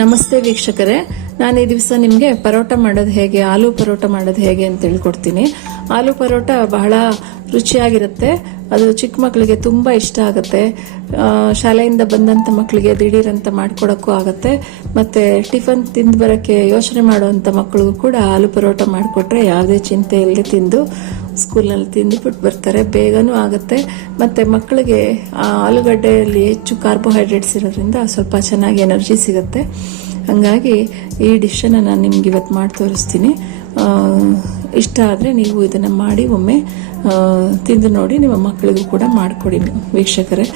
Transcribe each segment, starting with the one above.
ನಮಸ್ತೆ ವೀಕ್ಷಕರೇ, ನಾನು ಈ ದಿವಸ ನಿಮಗೆ ಪರೋಟ ಮಾಡೋದು ಹೇಗೆ, ಆಲೂ ಪರೋಟ ಮಾಡೋದು ಹೇಗೆ ಅಂತ ಹೇಳ್ಕೊಡ್ತೀನಿ. ಆಲೂ ಪರೋಟ ಬಹಳ ರುಚಿಯಾಗಿರುತ್ತೆ. ಅದು ಚಿಕ್ಕ ಮಕ್ಕಳಿಗೆ ತುಂಬಾ ಇಷ್ಟ ಆಗುತ್ತೆ. ಶಾಲೆಯಿಂದ ಬಂದಂತ ಮಕ್ಕಳಿಗೆ ದಿಢೀರಂತ ಮಾಡ್ಕೊಡಕ್ಕೂ ಆಗುತ್ತೆ. ಮತ್ತೆ ಟಿಫನ್ ತಿಂದು ಬರಕ್ಕೆ ಯೋಚನೆ ಮಾಡುವಂತ ಮಕ್ಕಳಿಗೂ ಕೂಡ ಆಲೂ ಪರೋಟ ಮಾಡಿಕೊಟ್ರೆ ಯಾವುದೇ ಚಿಂತೆ ಇಲ್ಲದೆ ತಿಂದು ಸ್ಕೂಲ್ನಲ್ಲಿ ತಿಂದುಬಿಟ್ಟು ಬರ್ತಾರೆ. ಬೇಗನೂ ಆಗುತ್ತೆ. ಮತ್ತೆ ಮಕ್ಕಳಿಗೆ ಆಲೂಗಡ್ಡೆಯಲ್ಲಿ ಹೆಚ್ಚು ಕಾರ್ಬೋಹೈಡ್ರೇಟ್ಸ್ ಇರೋದ್ರಿಂದ ಸ್ವಲ್ಪ ಚೆನ್ನಾಗಿ ಎನರ್ಜಿ ಸಿಗುತ್ತೆ. ಹಂಗಾಗಿ ಈ ಡಿಶನ್ನು ನಾನು ನಿಮ್ಗೆ ಇವತ್ತು ಮಾಡಿ ತೋರಿಸ್ತೀನಿ. ಇಷ್ಟ ಆದರೆ ನೀವು ಇದನ್ನು ಮಾಡಿ ಒಮ್ಮೆ ತಿಂದು ನೋಡಿ, ನಿಮ್ಮ ಮಕ್ಕಳಿಗೂ ಕೂಡ ಮಾಡಿಕೊಡಿ ವೀಕ್ಷಕರೇ.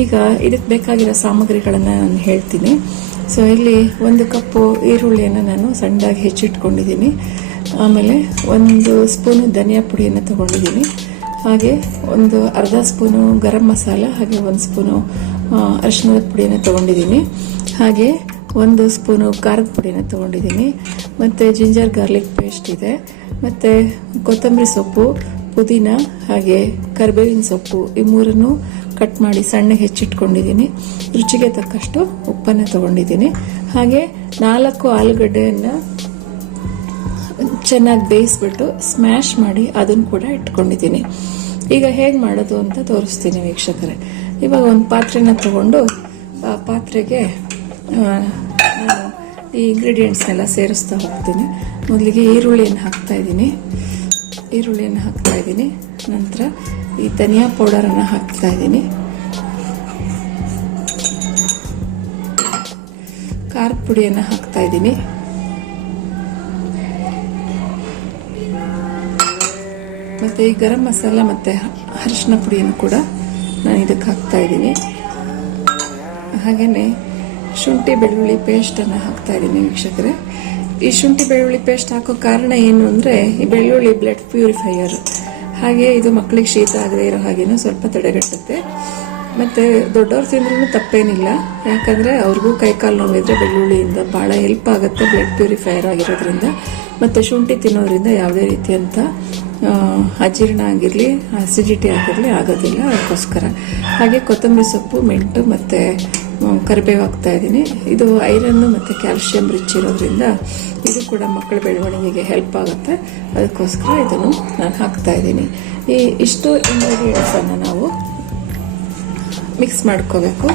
ಈಗ ಇದಕ್ಕೆ ಬೇಕಾಗಿರೋ ಸಾಮಗ್ರಿಗಳನ್ನು ನಾನು ಹೇಳ್ತೀನಿ. ಸೊ ಇಲ್ಲಿ 1 ಕಪ್ಪು ಈರುಳ್ಳಿಯನ್ನು ನಾನು ಸಣ್ಣದಾಗಿ ಹೆಚ್ಚಿಟ್ಕೊಂಡಿದ್ದೀನಿ. ಆಮೇಲೆ 1 ಸ್ಪೂನು ಧನಿಯಾ ಪುಡಿಯನ್ನು ತಗೊಂಡಿದ್ದೀನಿ. ಹಾಗೆ ಒಂದು ಅರ್ಧ ಸ್ಪೂನು ಗರಂ ಮಸಾಲ, ಹಾಗೆ 1 ಸ್ಪೂನು ಅರಿಶಿಣದ ಪುಡಿಯನ್ನು ತಗೊಂಡಿದ್ದೀನಿ. ಹಾಗೆ 1 ಸ್ಪೂನು ಖಾರದ ಪುಡಿಯನ್ನು ತಗೊಂಡಿದ್ದೀನಿ. ಮತ್ತು ಜಿಂಜರ್ ಗಾರ್ಲಿಕ್ ಪೇಸ್ಟ್ ಇದೆ. ಮತ್ತು ಕೊತ್ತಂಬರಿ ಸೊಪ್ಪು, ಪುದೀನ, ಹಾಗೆ ಕರಿಬೇವಿನ ಸೊಪ್ಪು, ಈ 3 ಕಟ್ ಮಾಡಿ ಸಣ್ಣಗೆ ಹೆಚ್ಚಿಟ್ಕೊಂಡಿದ್ದೀನಿ. ರುಚಿಗೆ ತಕ್ಕಷ್ಟು ಉಪ್ಪನ್ನು ತಗೊಂಡಿದ್ದೀನಿ. ಹಾಗೆ 4 ಆಲೂಗಡ್ಡೆಯನ್ನು ಚೆನ್ನಾಗಿ ಬೇಯಿಸ್ಬಿಟ್ಟು ಸ್ಮ್ಯಾಶ್ ಮಾಡಿ ಅದನ್ನು ಕೂಡ ಇಟ್ಕೊಂಡಿದ್ದೀನಿ. ಈಗ ಹೇಗೆ ಮಾಡೋದು ಅಂತ ತೋರಿಸ್ತೀನಿ ವೀಕ್ಷಕರೇ. ಇವಾಗ ಒಂದು ಪಾತ್ರೆನ ತಗೊಂಡು ಆ ಪಾತ್ರೆಗೆ ನಾನು ಈ ಇಂಗ್ರೀಡಿಯೆಂಟ್ಸ್ನೆಲ್ಲ ಸೇರಿಸ್ತಾ ಹೋಗ್ತೀನಿ. ಮೊದಲಿಗೆ ಈರುಳ್ಳಿಯನ್ನು ಹಾಕ್ತಾ ಇದ್ದೀನಿ. ನಂತರ ಈ ಧನಿಯಾ ಪೌಡರನ್ನು ಹಾಕ್ತಾ ಇದ್ದೀನಿ. ಖಾರದ ಪುಡಿಯನ್ನು ಹಾಕ್ತಾ ಇದ್ದೀನಿ. ಮತ್ತು ಈ ಗರಂ ಮಸಾಲ ಮತ್ತು ಅರಿಶಿನ ಪುಡಿಯನ್ನು ಕೂಡ ನಾನು ಇದಕ್ಕೆ ಹಾಕ್ತಾ ಇದ್ದೀನಿ. ಹಾಗೆಯೇ ಶುಂಠಿ ಬೆಳ್ಳುಳ್ಳಿ ಪೇಸ್ಟನ್ನು ಹಾಕ್ತಾ ಇದ್ದೀನಿ ವೀಕ್ಷಕರೇ. ಈ ಶುಂಠಿ ಬೆಳ್ಳುಳ್ಳಿ ಪೇಸ್ಟ್ ಹಾಕೋ ಕಾರಣ ಏನು ಅಂದರೆ, ಈ ಬೆಳ್ಳುಳ್ಳಿ ಬ್ಲಡ್ ಪ್ಯೂರಿಫೈಯರ್. ಹಾಗೆ ಇದು ಮಕ್ಕಳಿಗೆ ಶೀತ ಆಗದೆ ಇರೋ ಹಾಗೇನೂ ಸ್ವಲ್ಪ ತಡೆಗಟ್ಟುತ್ತೆ. ಮತ್ತು ದೊಡ್ಡವ್ರು ತಿಂದ್ರೂ ತಪ್ಪೇನಿಲ್ಲ, ಯಾಕಂದರೆ ಅವ್ರಿಗೂ ಕೈಕಾಲು ನೋವಿದ್ರೆ ಬೆಳ್ಳುಳ್ಳಿಯಿಂದ ಭಾಳ ಹೆಲ್ಪ್ ಆಗುತ್ತೆ, ಬ್ಲಡ್ ಪ್ಯೂರಿಫೈಯರ್ ಆಗಿರೋದ್ರಿಂದ. ಮತ್ತು ಶುಂಠಿ ತಿನ್ನೋದ್ರಿಂದ ಯಾವುದೇ ರೀತಿಯಂಥ ಅಜೀರ್ಣ ಆಗಿರಲಿ, ಅಸಿಡಿಟಿ ಆಗಿರಲಿ ಆಗೋದಿಲ್ಲ, ಅದಕ್ಕೋಸ್ಕರ. ಹಾಗೆ ಕೊತ್ತಂಬರಿ ಸೊಪ್ಪು, ಮೆಂಟು ಮತ್ತು ಕರಿಬೇವು ಹಾಕ್ತಾ ಇದ್ದೀನಿ. ಇದು ಐರನ್ನು ಮತ್ತು ಕ್ಯಾಲ್ಶಿಯಂ ರಿಚ್ ಇರೋದ್ರಿಂದ ಇದು ಕೂಡ ಮಕ್ಕಳ ಬೆಳವಣಿಗೆಗೆ ಹೆಲ್ಪ್ ಆಗುತ್ತೆ, ಅದಕ್ಕೋಸ್ಕರ ಇದನ್ನು ನಾನು ಹಾಕ್ತಾ ಇದ್ದೀನಿ. ಇಷ್ಟು ಇಂಗ್ರೀಡಿಯೆಂಟ್ಸನ್ನು ನಾವು ಮಿಕ್ಸ್ ಮಾಡ್ಕೋಬೇಕು.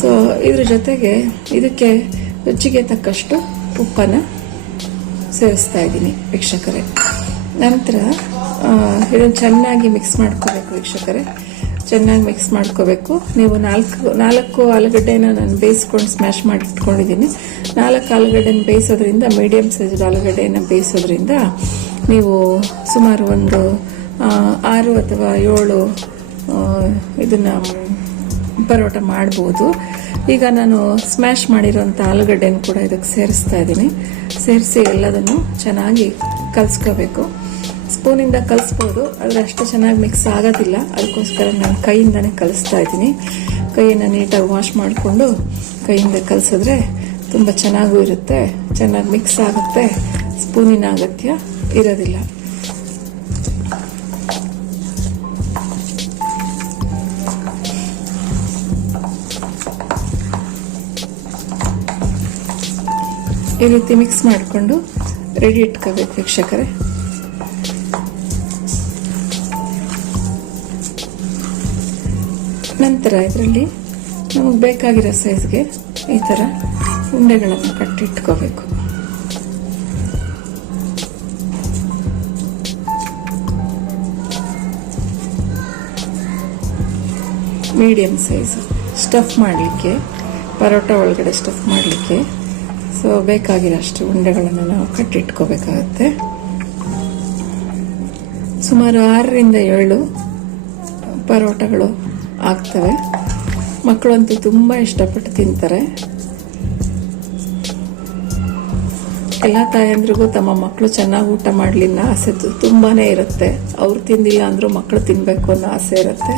ಸೊ ಇದ್ರ ಜೊತೆಗೆ ಇದಕ್ಕೆ ರುಚಿಗೆ ತಕ್ಕಷ್ಟು ಉಪ್ಪನ್ನು ಸೇರಿಸ್ತಾ ಇದ್ದೀನಿ ವೀಕ್ಷಕರೇ. ನಂತರ ಇದನ್ನು ಚೆನ್ನಾಗಿ ಮಿಕ್ಸ್ ಮಾಡ್ಕೋಬೇಕು ವೀಕ್ಷಕರೇ. ಚೆನ್ನಾಗಿ ಮಿಕ್ಸ್ ಮಾಡ್ಕೋಬೇಕು. ನೀವು 4 ಆಲೂಗಡ್ಡೆನ ನಾನು ಬೇಯಿಸ್ಕೊಂಡು ಸ್ಮ್ಯಾಶ್ ಮಾಡಿ ಇಟ್ಕೊಂಡಿದ್ದೀನಿ. 4 ಆಲೂಗಡ್ಡೆನ ಬೇಯಿಸೋದ್ರಿಂದ, ಮೀಡಿಯಂ ಸೈಜ್ ಆಲೂಗಡ್ಡೆಯನ್ನು ಬೇಯಿಸೋದ್ರಿಂದ ನೀವು ಸುಮಾರು ಒಂದು 6 ಅಥವಾ 7 ಇದನ್ನು ಪರೋಟ ಮಾಡ್ಬೋದು. ಈಗ ನಾನು ಸ್ಮ್ಯಾಶ್ ಮಾಡಿರೋಂಥ ಆಲೂಗಡ್ಡೆನ ಕೂಡ ಇದಕ್ಕೆ ಸೇರಿಸ್ತಾ ಇದ್ದೀನಿ. ಸೇರಿಸಿ ಎಲ್ಲದನ್ನು ಚೆನ್ನಾಗಿ ಕಲಿಸ್ಕೋಬೇಕು. ಸ್ಪೂನಿಂದ ಕಲಿಸ್ಬೋದು, ಆದರೆ ಅಷ್ಟು ಚೆನ್ನಾಗಿ ಮಿಕ್ಸ್ ಆಗೋದಿಲ್ಲ, ಅದಕ್ಕೋಸ್ಕರ ನಾನು ಕೈಯಿಂದನೇ ಕಲಿಸ್ತಾ ಇದ್ದೀನಿ. ಕೈಯನ್ನು ನೀಟಾಗಿ ವಾಶ್ ಮಾಡಿಕೊಂಡು ಕೈಯಿಂದ ಕಲಿಸಿದ್ರೆ ತುಂಬ ಚೆನ್ನಾಗೂ ಇರುತ್ತೆ, ಚೆನ್ನಾಗಿ ಮಿಕ್ಸ್ ಆಗುತ್ತೆ, ಸ್ಪೂನಿನ ಅಗತ್ಯ ಇರೋದಿಲ್ಲ. ಈ ರೀತಿ ಮಿಕ್ಸ್ ಮಾಡಿಕೊಂಡು ರೆಡಿ ಇಟ್ಕೋಬೇಕು ವೀಕ್ಷಕರೇ. ನಂತರ ಇದರಲ್ಲಿ ನಮಗೆ ಬೇಕಾಗಿರೋ ಸೈಜ್ಗೆ ಈ ಥರ ಉಂಡೆಗಳನ್ನು ಕಟ್ಟಿಟ್ಕೋಬೇಕು. ಮೀಡಿಯಂ ಸೈಜ್ ಸ್ಟಫ್ ಮಾಡಲಿಕ್ಕೆ, ಪರೋಟ ಒಳಗಡೆ ಸ್ಟಫ್ ಮಾಡಲಿಕ್ಕೆ. ಸೊ ಬೇಕಾಗಿರೋಷ್ಟು ಉಂಡೆಗಳನ್ನು ನಾವು ಕಟ್ಟಿಟ್ಕೋಬೇಕಾಗತ್ತೆ. ಸುಮಾರು 6ರಿಂದ 7 ಪರೋಟಗಳು ಆಗ್ತವೆ. ಮಕ್ಕಳಂತೂ ತುಂಬ ಇಷ್ಟಪಟ್ಟು ತಿಂತಾರೆ. ಎಲ್ಲ ತಾಯಂದ್ರಿಗೂ ತಮ್ಮ ಮಕ್ಕಳು ಚೆನ್ನಾಗಿ ಊಟ ಮಾಡಲಿ ಅನ್ನೋ ಆಸೆ ತುಂಬಾನೇ ಇರುತ್ತೆ. ಅವ್ರು ತಿಂದಿಲ್ಲ ಅಂದ್ರೂ ಮಕ್ಕಳು ತಿನ್ನಬೇಕು ಅನ್ನೋ ಆಸೆ ಇರುತ್ತೆ.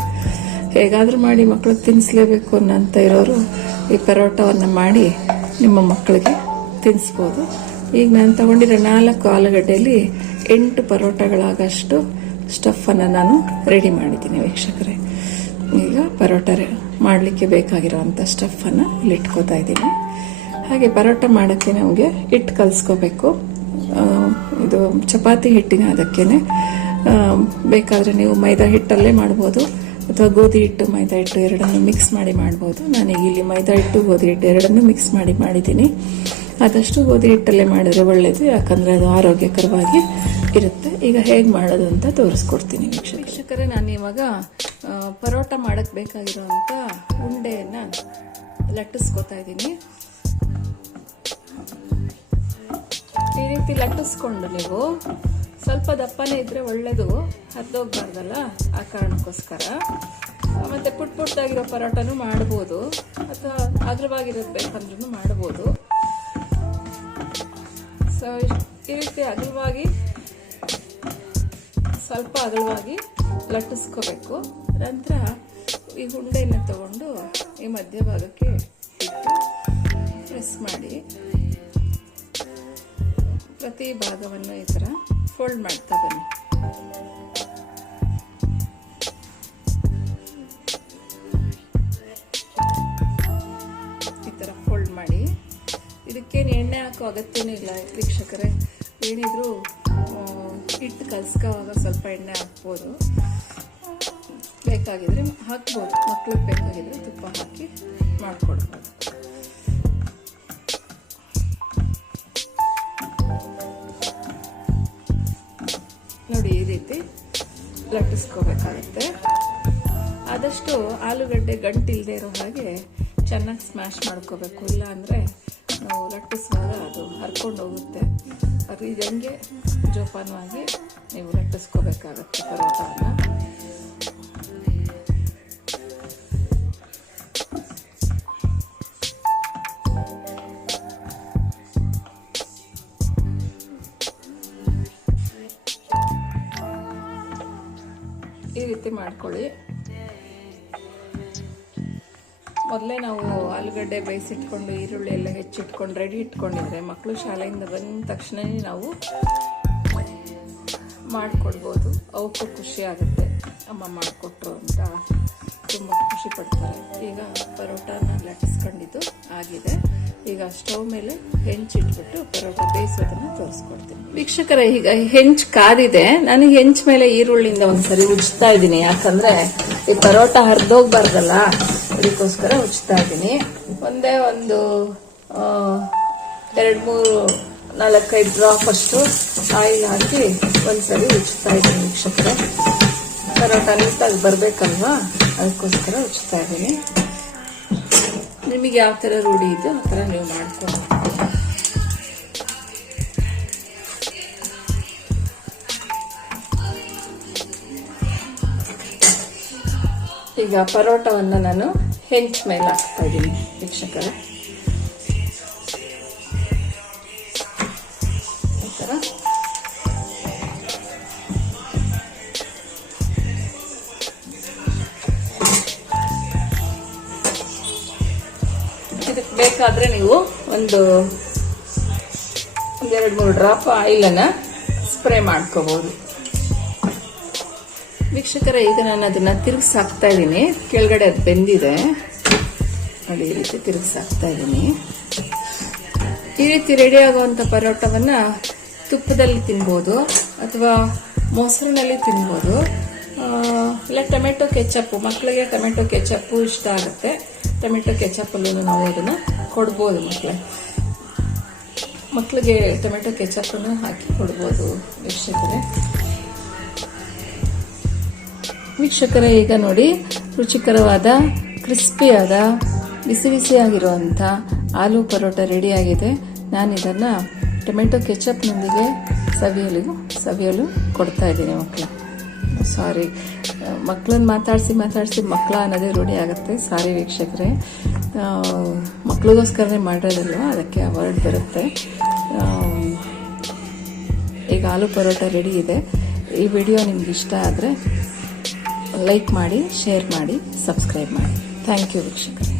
ಹೇಗಾದರೂ ಮಾಡಿ ಮಕ್ಕಳಿಗೆ ತಿನ್ನಿಸ್ಲೇಬೇಕು ಅನ್ನೋಂಥ ಇರೋರು ಈ ಪರೋಟವನ್ನು ಮಾಡಿ ನಿಮ್ಮ ಮಕ್ಕಳಿಗೆ ತಿನ್ನಿಸ್ಬೋದು. ಈಗ ನಾನು ತಗೊಂಡಿರೋ 4 ಆಲೂಗಡ್ಡೆಯಲ್ಲಿ 8 ಪರೋಟಗಳಾಗಷ್ಟು ಸ್ಟಫನ್ನು ನಾನು ರೆಡಿ ಮಾಡಿದ್ದೀನಿ ವೀಕ್ಷಕರೇ. ಈಗ ಪರೋಟ ಮಾಡಲಿಕ್ಕೆ ಬೇಕಾಗಿರೋವಂಥ ಸ್ಟಫನ್ನು ಇಲ್ಲಿ ಇಟ್ಕೋತಾ ಇದ್ದೀನಿ. ಹಾಗೆ ಪರೋಟ ಮಾಡೋಕ್ಕೆ ನಮಗೆ ಹಿಟ್ಟು ಕಲಿಸ್ಕೋಬೇಕು. ಇದು ಚಪಾತಿ ಹಿಟ್ಟಿನ ಅದಕ್ಕೇನೆ ಬೇಕಾದರೆ ನೀವು ಮೈದಾ ಹಿಟ್ಟಲ್ಲೇ ಮಾಡ್ಬೋದು ಅಥವಾ ಗೋಧಿ ಹಿಟ್ಟು ಮೈದಾ ಹಿಟ್ಟು ಎರಡನ್ನು ಮಿಕ್ಸ್ ಮಾಡಿ ಮಾಡ್ಬೋದು. ನಾನೀಗ ಇಲ್ಲಿ ಮೈದಾ ಹಿಟ್ಟು ಗೋಧಿ ಹಿಟ್ಟು ಎರಡನ್ನು ಮಿಕ್ಸ್ ಮಾಡಿ ಮಾಡಿದ್ದೀನಿ. ಆದಷ್ಟು ಗೋಧಿ ಹಿಟ್ಟಲ್ಲೇ ಮಾಡಿದ್ರೆ ಒಳ್ಳೆಯದು, ಯಾಕಂದರೆ ಅದು ಆರೋಗ್ಯಕರವಾಗಿ ಇರುತ್ತೆ. ಈಗ ಹೇಗೆ ಮಾಡೋದು ಅಂತ ತೋರಿಸ್ಕೊಡ್ತೀನಿ ವೀಕ್ಷಕರೇ. ನಾನು ಇವಾಗ ಪರೋಟ ಮಾಡೋಕ್ಕೆ ಬೇಕಾಗಿರೋಂಥ ಉಂಡೆಯನ್ನು ಲಟ್ಟಿಸ್ಕೊತಾ ಇದ್ದೀನಿ. ಈ ರೀತಿ ಲಟ್ಟಿಸ್ಕೊಂಡು ನೀವು ಸ್ವಲ್ಪ ದಪ್ಪನೇ ಇದ್ರೆ ಒಳ್ಳೇದು, ಹರಿದೋಗ್ಬಾರ್ದಲ್ಲ, ಆ ಕಾರಣಕ್ಕೋಸ್ಕರ. ಮತ್ತೆ ಪುಟ್ ಪುಟ್ಟಾಗಿರೋ ಪರೋಟನೂ ಮಾಡ್ಬೋದು ಅಥವಾ ಅಗಲವಾಗಿರೋದು ಬೇಕಂದ್ರೂ ಮಾಡ್ಬೋದು. ಸೊ ಈ ರೀತಿ ಅಗಲವಾಗಿ, ಸ್ವಲ್ಪ ಅಗಲವಾಗಿ ಲಟ್ಟಿಸ್ಕೋಬೇಕು. ನಂತರ ಈ ಉಂಡೆಯನ್ನು ತಗೊಂಡು ಈ ಮಧ್ಯಭಾಗಕ್ಕೆ ಇಟ್ಟು ಪ್ರೆಸ್ ಮಾಡಿ ಪ್ರತಿ ಭಾಗವನ್ನು ಈ ಥರ ಫೋಲ್ಡ್ ಮಾಡ್ತಾ ಬನ್ನಿ. ಈ ಥರ ಫೋಲ್ಡ್ ಮಾಡಿ. ಇದಕ್ಕೇನು ಎಣ್ಣೆ ಹಾಕೋ ಅಗತ್ಯನೂ ಇಲ್ಲ ವೀಕ್ಷಕರೇ. ಏನಿದ್ರು ಹಿಟ್ಟು ಕಲ್ಸ್ಕೋವಾಗ ಸ್ವಲ್ಪ ಎಣ್ಣೆ ಹಾಕ್ಬೋದು, ಬೇಕಾಗಿದ್ರೆ ಹಾಕ್ಬೋದು. ಮಕ್ಳಿಗೆ ಬೇಕಾಗಿದ್ರೆ ತುಪ್ಪ ಹಾಕಿ ಮಾಡಿಕೊಡ್ಬೋದು. ನೋಡಿ, ಈ ರೀತಿ ಲಟ್ಟಿಸ್ಕೋಬೇಕಾಗುತ್ತೆ. ಆದಷ್ಟು ಆಲೂಗಡ್ಡೆ ಗಂಟಿಲ್ಲದೆ ಇರೋ ಹಾಗೆ ಚೆನ್ನಾಗಿ ಸ್ಮ್ಯಾಶ್ ಮಾಡ್ಕೋಬೇಕು. ಇಲ್ಲ ಅಂದರೆ ನಾವು ಲಟ್ಟಿಸುವಾಗ ಅದು ಹರ್ಕೊಂಡು ಹೋಗುತ್ತೆ. ಅದು ಇದಂಗೆ ಜೋಪಾನವಾಗಿ ನೀವು ಲಟ್ಟಿಸ್ಕೋಬೇಕಾಗತ್ತೆ ಪರೋಟವನ್ನು. ಈ ರೀತಿ ಮಾಡ್ಕೊಳ್ಳಿ. ಮೊದಲೇ ನಾವು ಆಲೂಗಡ್ಡೆ ಬೇಯಿಸಿಟ್ಕೊಂಡು ಈರುಳ್ಳಿ ಎಲ್ಲ ಹೆಚ್ಚಿಟ್ಕೊಂಡು ರೆಡಿ ಇಟ್ಕೊಂಡಿದ್ರೆ ಮಕ್ಕಳು ಶಾಲೆಯಿಂದ ಬಂದ ತಕ್ಷಣವೇ ನಾವು ಮಾಡಿಕೊಡ್ಬೋದು. ಅವಕ್ಕೂ ಖುಷಿ ಆಗುತ್ತೆ, ಅಮ್ಮ ಮಾಡಿಕೊಟ್ರು ಅಂತ ತುಂಬ ಖುಷಿ ಪಡ್ತಾರೆ. ಈಗ ಪರೋಟಾನ ಲಟ್ಟಿಸ್ಕೊಂಡಿದ್ದು ಆಗಿದೆ. ಈಗ ಸ್ಟವ್ ಮೇಲೆ ಹೆಂಚಿಟ್ಬಿಟ್ಟು ಪರೋಟ ಬೇಯಿಸೋದನ್ನ ತೋರಿಸ್ಕೊಡ್ತೀನಿ ವೀಕ್ಷಕರೇ. ಈಗ ಹೆಂಚು ಕಾದಿದೆ. ನಾನು ಹೆಂಚ್ ಮೇಲೆ ಈರುಳ್ಳಿಯಿಂದ ಒಂದ್ಸರಿ ಉಜ್ತಾ ಇದ್ದೀನಿ, ಯಾಕಂದ್ರೆ ಈ ಪರೋಟ ಹರಿದೋಗ್ಬಾರ್ದಲ್ಲ, ಅದಕ್ಕೋಸ್ಕರ ಉಜ್ತಾ ಇದ್ದೀನಿ. ಒಂದೇ ಒಂದು 2-3-4-5 ಡ್ರಾಪ್ ಅಷ್ಟು ಆಯಿಲ್ ಹಾಕಿ ಒಂದ್ಸರಿ ಉಜ್ತಾ ಇದ್ದೀನಿ ವೀಕ್ಷಕರೇ. ಪರೋಟ ನೀಟಾಗಿ ಬರ್ಬೇಕಲ್ವಾ, ಅದಕ್ಕೋಸ್ಕರ ಉಜ್ತಾ ಇದ್ದೀನಿ. ನಿಮಗೆ ಯಾವ ಥರ ರೂಢಿ ಇದೆ ಆ ಥರ ನೀವು ಮಾಡ್ಕೊಂಡು. ಈಗ ಪರೋಟವನ್ನು ನಾನು ಹೆಂಚ್ ಮೇಲೆ ಹಾಕ್ತಾ ಇದ್ದೀನಿ ವೀಕ್ಷಕರೇ. ಈ ಥರ ಇದಕ್ಕೆ ಬೇಕಾದ್ರೆ ನೀವು ಒಂದು 2-3 ಡ್ರಾಪ್ ಆಯಿಲನ್ನು ಸ್ಪ್ರೇ ಮಾಡ್ಕೋಬಹುದು ವೀಕ್ಷಕರೇ. ಈಗ ನಾನು ಅದನ್ನ ತಿರುಗಿಸಾಕ್ತಾ ಇದ್ದೀನಿ. ಕೆಳಗಡೆ ಅದು ಬೆಂದಿದೆ ನೋಡಿ, ಈ ರೀತಿ ತಿರುಗಿಸಾಕ್ತಾ ಇದ್ದೀನಿ. ಈ ರೀತಿ ರೆಡಿ ಆಗುವಂತ ಪರೋಟವನ್ನ ತುಪ್ಪದಲ್ಲಿ ತಿನ್ಬೋದು ಅಥವಾ ಮೊಸರಿನಲ್ಲಿ ತಿನ್ಬೋದು. ಇಲ್ಲ ಟೊಮೆಟೊ ಕೆಚಪ್, ಮಕ್ಕಳಿಗೆ ಟೊಮೆಟೊ ಕೆಚಪ್ ಇಷ್ಟ ಆಗುತ್ತೆ. ಟೊಮೆಟೊ ಕೆಚಪ್ಪಲ್ಲೂ ನಾವು ಅದನ್ನ ಕೊಡ್ಬೋದು. ಮಕ್ಕಳಿಗೆ ಟೊಮೆಟೊ ಕೆಚಪ್ಪನ್ನು ಹಾಕಿ ಕೊಡ್ಬೋದು ವೀಕ್ಷಕರೇ. ಈಗ ನೋಡಿ, ರುಚಿಕರವಾದ ಕ್ರಿಸ್ಪಿಯಾದ ಬಿಸಿ ಬಿಸಿಯಾಗಿರುವಂಥ ಆಲೂ ಪರೋಟ ರೆಡಿಯಾಗಿದೆ. ನಾನು ಇದನ್ನು ಟೊಮೆಟೊ ಕೆಚಪ್ನೊಂದಿಗೆ ಸವಿಯಲು ಕೊಡ್ತಾ ಇದ್ದೀನಿ ಸಾರಿ, ಮಕ್ಕಳನ್ನ ಮಾತಾಡಿಸಿ ಮಕ್ಕಳ ಅನ್ನೋದೇ ರೂಢಿ ಆಗುತ್ತೆ. ಸಾರಿ ವೀಕ್ಷಕರೇ, ಮಕ್ಕಳಿಗೋಸ್ಕರನೇ ಮಾಡಿರೋದಲ್ವ, ಅದಕ್ಕೆ ಆ ವರ್ಡ್ ಬರುತ್ತೆ. ಈಗ ಆಲೂ ಪರೋಟ ರೆಡಿ ಇದೆ. ಈ ವಿಡಿಯೋ ನಿಮ್ಗೆ ಇಷ್ಟ ಆದರೆ ಲೈಕ್ ಮಾಡಿ, ಶೇರ್ ಮಾಡಿ, ಸಬ್ಸ್ಕ್ರೈಬ್ ಮಾಡಿ. ಥ್ಯಾಂಕ್ ಯು ವೀಕ್ಷಕರೇ.